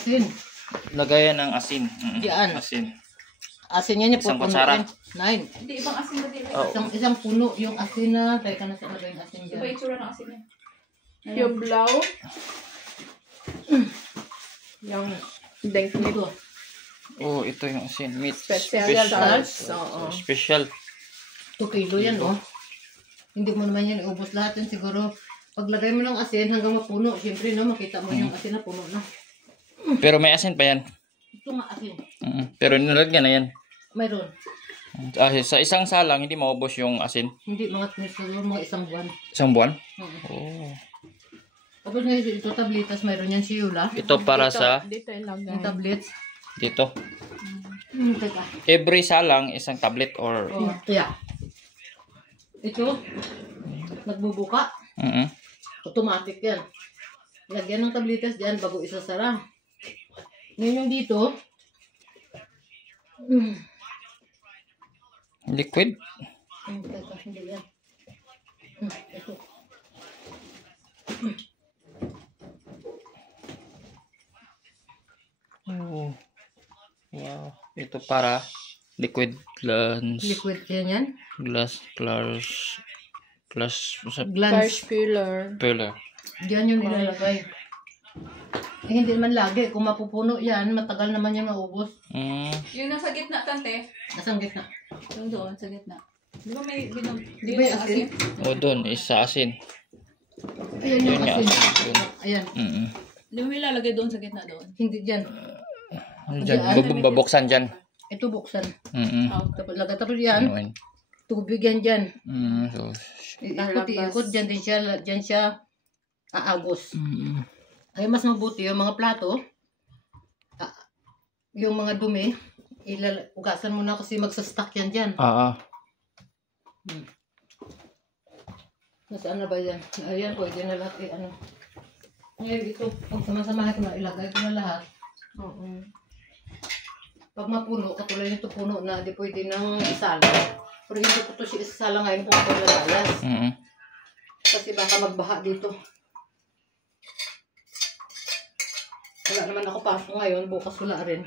asin. Lagayan ng asin. Diyan. Asin. Asin yan yung Isang kutsara. 9. Hindi, ibang asin na din. Isang puno yung asin na. Teka na sa yung asin dyan. Iba yung tsura ng asin niya. Yung blaw. Yung dengklik. Ito. Oh, ito yung asin. Meat. Special sauce. Oo. Special. 2 kilo yan, oh. Hindi mo naman yan iubos lahat yan. Siguro, paglagay mo ng asin hanggang mapuno, siyempre, no, makita mo yung asin na puno na. Pero may asin pa yan. Ito nga asin. Pero nilagyan na yan. Mayroon. Sa isang salang, hindi maubos yung asin. Hindi, siguro mga isang buwan. Isang buwan? Oh. Tapos ngayon, ito tablitas, mayroon yan si Yula. Ito para sa... Dito ilagay. Yung tablets. Dito. Teka. Every salang, isang tablet or... Oh, yeah. Ito, nagbubuka. Automatic yan. Lagyan ng tablitas dyan bago isasara. Ngayon yung dito. Liquid? Teka, hindi yan. Ito. Oh. Wow. Ito para liquid glass. Liquid yan. Glass Glance. Filler. pillar. Diyan yung nilalagay. Eh, hindi naman lagi. Kung mapupuno yan, matagal naman yung naubos. Yung nasa gitna, tante. Nasang gitna. Yung doon, sa gitna. Di ba may binang... Di ba yung asin? O doon, isa asin. Ayan yung Yun yung asin. asin. Ayan. Di ba may lalagay doon sa gitna doon? Hindi dyan. Diyan, babuksan dyan. Ito buksan. Tapos tapos yan. Ano, Tubig yan dyan. So, Ikot dyan din siya. Dyan siya aagos. Ay mas mabuti yung mga plato. Yung mga dumi. Ugasan mo na kasi magsastock yan dyan. Nasaan na ba yan? Ayan, pwede na lahat ano. Ngayon ito, pag samasamahan ko na, ilagay ko na lahat. Pag mapuno, katulad nito puno na, di pwede nang isala. Pero hindi ko ito siya isasala ngayon kung ito lalayas. Kasi baka magbaha dito. Wala naman ako pasok ngayon, bukas wala rin.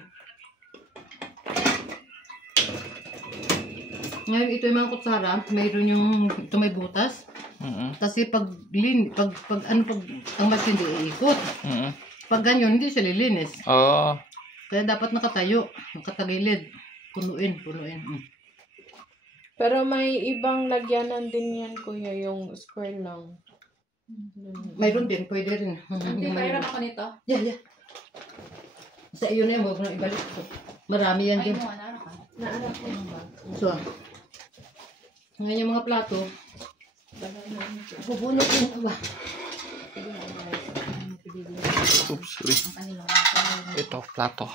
Ngayon ito yung mga kutsara, mayroon yung, ito may butas. Kasi pag ang machine hindi iikot. Pag ganyan, hindi siya lilinis. Kaya dapat nakatayo, nakatagilid. Punuin. Pero may ibang lagyanan din yan, kuya, yung square lang. Mayroon din, pwede rin. Hindi, mayroon ako nito. Yeah. Sa iyo na yan, huwag mo na ibalik. Marami yan din. So, ngayon yung mga plato, bubunot din ba? oops, sorry. Ito, plato.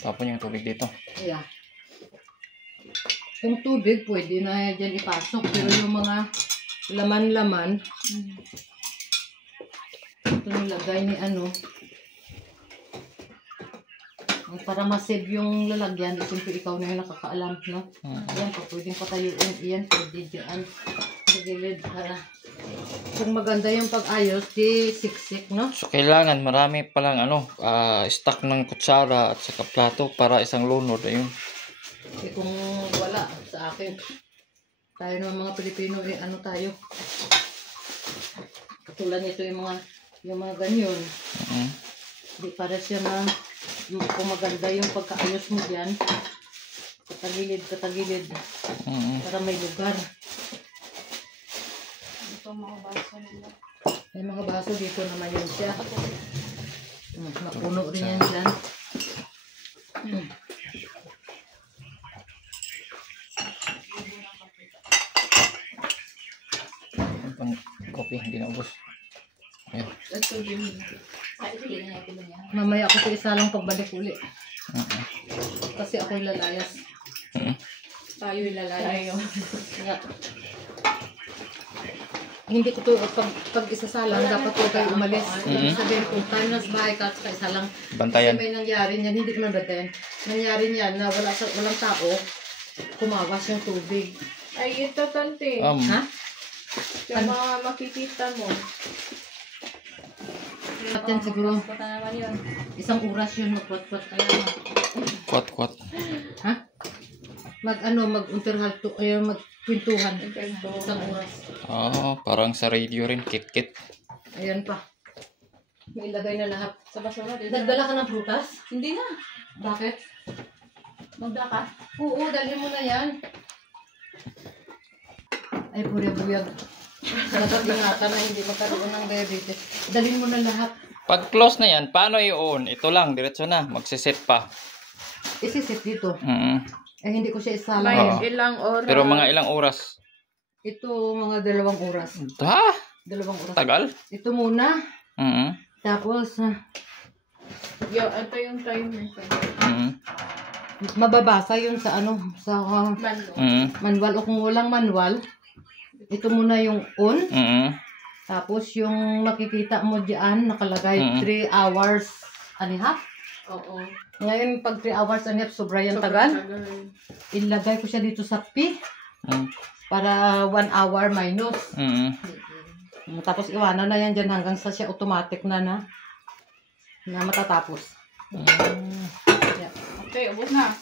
Tapon yung tubig dito. Yeah. Yung tubig, pwede na dyan ipasok. Pero yung mga laman-laman, ito nilagay ni ano, para ma-save yung lalagyan, siyempre ikaw na yung nakakaalam, no? Ayan, pag pwedeng patayuin, iyan, pwede dyan. Sa gilid, kung maganda yung pag-ayos, di siksik, no? So, kailangan marami palang stock ng kutsara at saka plato para isang lunod. Ayun. Eh kung wala sa akin, tayo ng mga Pilipino, ano tayo? Katulad nito yung mga ganyan. Di para siya na, kung maganda yung pagkaayos mo dyan, katagilid. Para may lugar. Ito mga baso nila. May mga baso dito naman yun siya. Napuno rin yan dyan. Pang kopi, hindi na ubos. Ayan. Ito din. Ito din na ito niya. Mamaya ako sa isa lang pagbalik uli. Kasi ako'y lalayas. Tayo ilalaya. Yeah. Hindi ko to, pag isasalang, dapat ko kayo umalis. Sabihin ko, tayo na sa bahay ka, at isa lang. Bantayan. Kasi may nangyari niyan, hindi naman bantayan. Nangyari niyan na walang tao, kumawas yung tubig. Ay, ito, tante. Ha? Yung mga makikita mo. Kwat-kwat yan siguro. Kwat na naman yun. Isang oras yun magkwat-kwat. Ayan. Kwat-kwat. Ha? Mag-unterhalto, magkwentuhan. Isang oras. Parang sa radio rin, kit-kit. Ayan pa. May ilagay na lahat. Sa basura. Nagdala ka ng prutas? Hindi na. Bakit? Magda ka. Oo, dalhin mo na yan. Ay, pura-buyag. Dapat ingatan na hindi magkaroon ng diabetes. Dalhin mo na lahat. Pag close na yan, paano i-on? Ito lang, diretso na. Magsiset pa. Isisit dito. Mm-hmm. Eh, hindi ko siya isala. May Oo. ilang oras. Pero mga ilang oras? Ito, mga 2 oras. Ha? 2 oras. Tagal? Ito muna. Mm-hmm. Tapos, Ito yung timer. Mm-hmm. mababasa yun sa sa Mm-hmm. manual. O kung walang manual, ito muna yung on. Mm-hmm. Tapos, yung makikita mo dyan, nakalagay 3 hours and a half. Oo. Ngayon, pag 3 hours and a half, sobra yung tagal. Ilagay ko siya dito sa P para 1 hour minus. Tapos iwanan na yan dyan hanggang sa siya automatic na matatapos. Okay, ubos na.